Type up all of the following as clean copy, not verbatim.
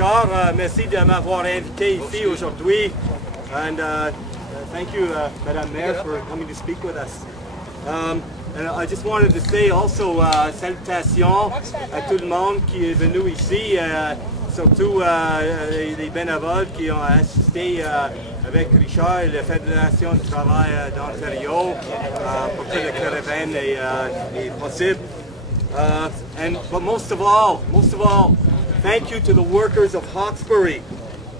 Richard. Merci de m'avoir invité ici aujourd'hui. And thank you, Madame Maire, for coming to speak with us. And I just wanted to say also salutations à tout le monde qui est venu ici, surtout les bénévoles qui ont assisté avec Richard et la Fédération du travail d'Ontario pour que le caravane est possible. But most of all, thank you to the workers of Hawkesbury,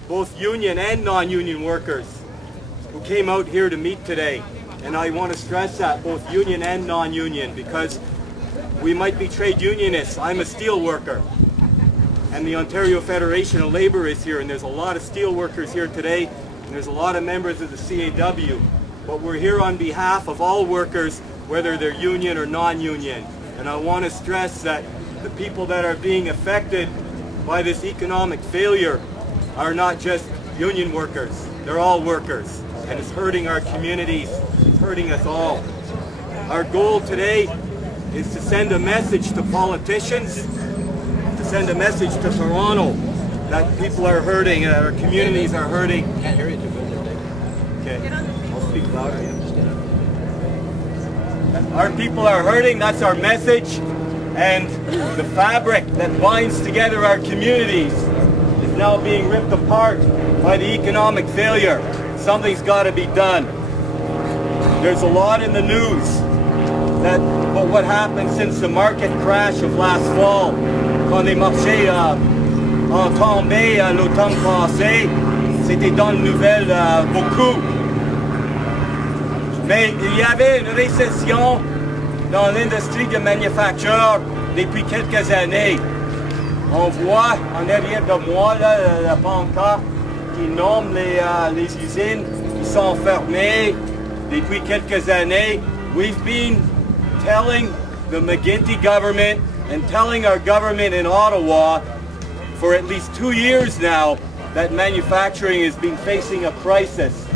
both union and non-union workers, who came out here to meet today. And I want to stress that, both union and non-union, because we might be trade unionists. I'm a steel worker, and the Ontario Federation of Labour is here, and there's a lot of steel workers here today, and there's a lot of members of the CAW. But we're here on behalf of all workers, whether they're union or non-union. And I want to stress that the people that are being affected by this economic failure are not just union workers. They're all workers, and it's hurting our communities. It's hurting us all. Our goal today is to send a message to politicians, to send a message to Toronto that people are hurting, our communities are hurting. Can't hear you too good. Okay, I'll speak louder. Our people are hurting, that's our message, and the fabric that binds together our communities is now being ripped apart by the economic failure. Something's got to be done. There's a lot in the news about what happened since the market crash of last fall, quand les marchés ont tombé l'automne passé. C'était dans les nouvelles beaucoup. Mais il y avait une récession dans l'industrie de manufacture depuis quelques années. On voit en arrière de moi là, la pancarte qui nomme les usines qui sont fermées depuis quelques années. We've been telling the McGuinty government and telling our government in Ottawa for at least 2 years now that manufacturing has been facing a crisis.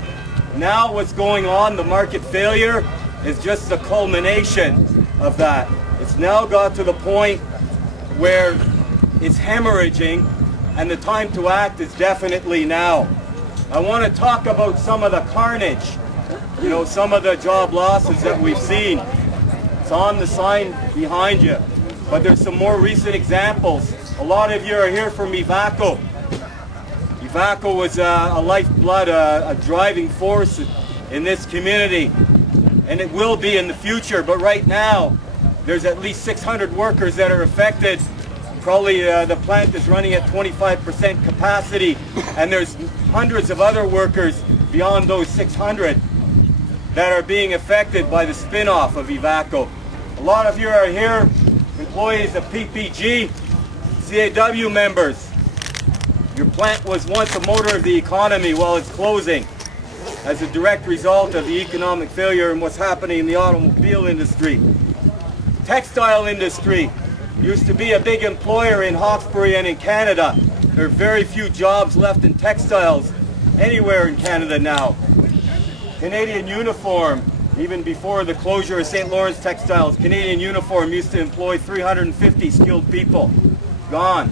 Now what's going on, the market failure, is just the culmination of that. It's now got to the point where it's hemorrhaging, and the time to act is definitely now. I want to talk about some of the carnage, you know, some of the job losses that we've seen. It's on the sign behind you. But there's some more recent examples. A lot of you are here from Ivaco. Ivaco was a lifeblood, a driving force in this community, and it will be in the future. But right now, there's at least 600 workers that are affected. Probably the plant is running at 25% capacity, and there's hundreds of other workers beyond those 600 that are being affected by the spin-off of Ivaco. A lot of you are here, employees of PPG, CAW members. Your plant was once a motor of the economy while it's closing as a direct result of the economic failure and what's happening in the automobile industry. Textile industry used to be a big employer in Hawkesbury and in Canada. There are very few jobs left in textiles anywhere in Canada now. Canadian Uniform, even before the closure of St. Lawrence Textiles, Canadian Uniform used to employ 350 skilled people. Gone.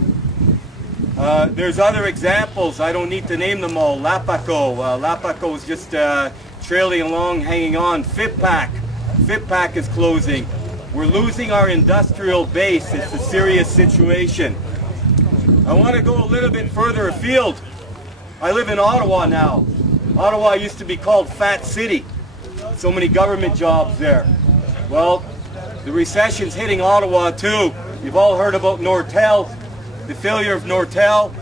There's other examples, I don't need to name them all. Lapaco, Lapaco is just trailing along, hanging on. FitPac is closing. We're losing our industrial base. It's a serious situation. I want to go a little bit further afield. I live in Ottawa now. Ottawa used to be called Fat City. So many government jobs there. Well, the recession's hitting Ottawa too. You've all heard about Nortel. The failure of Nortel,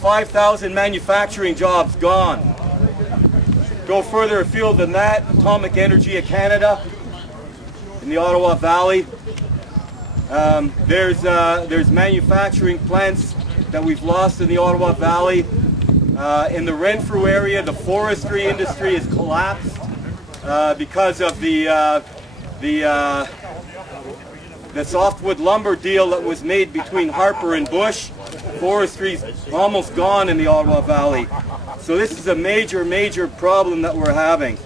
5,000 manufacturing jobs gone. Go further afield than that, Atomic Energy of Canada in the Ottawa Valley. There's manufacturing plants that we've lost in the Ottawa Valley. In the Renfrew area, the forestry industry has collapsed because of the softwood lumber deal that was made between Harper and Bush. Forestry's almost gone in the Ottawa Valley. So this is a major problem that we're having.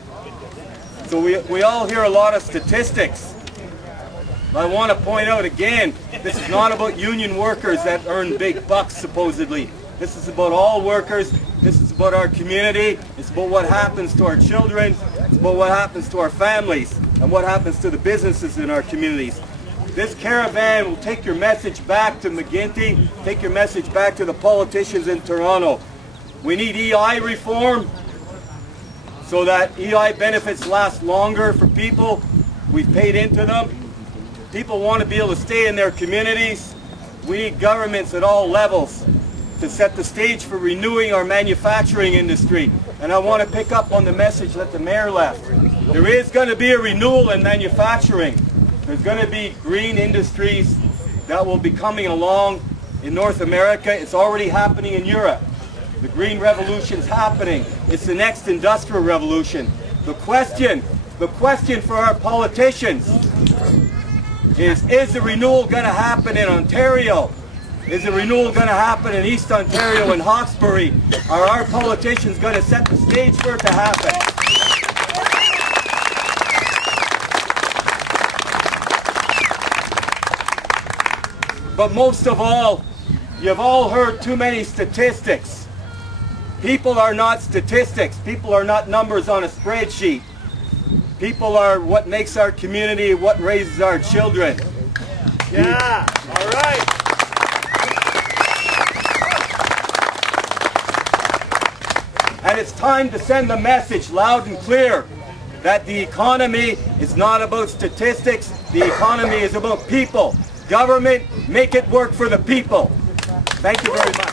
So we all hear a lot of statistics. I want to point out again, this is not about union workers that earn big bucks supposedly. This is about all workers. This is about our community. It's about what happens to our children. It's about what happens to our families and what happens to the businesses in our communities. This caravan will take your message back to McGuinty, take your message back to the politicians in Toronto. We need EI reform so that EI benefits last longer for people. We've paid into them. People want to be able to stay in their communities. We need governments at all levels to set the stage for renewing our manufacturing industry. And I want to pick up on the message that the mayor left. There is going to be a renewal in manufacturing. There's going to be green industries that will be coming along in North America. It's already happening in Europe. The green revolution's happening. It's the next industrial revolution. The question for our politicians is the renewal going to happen in Ontario? Is the renewal going to happen in East Ontario and Hawkesbury? Are our politicians going to set the stage for it to happen? But most of all, you've all heard too many statistics. People are not statistics. People are not numbers on a spreadsheet. People are what makes our community, what raises our children. Yeah, all right. And it's time to send the message loud and clear that the economy is not about statistics. The economy is about people. Government, make it work for the people. Thank you very much.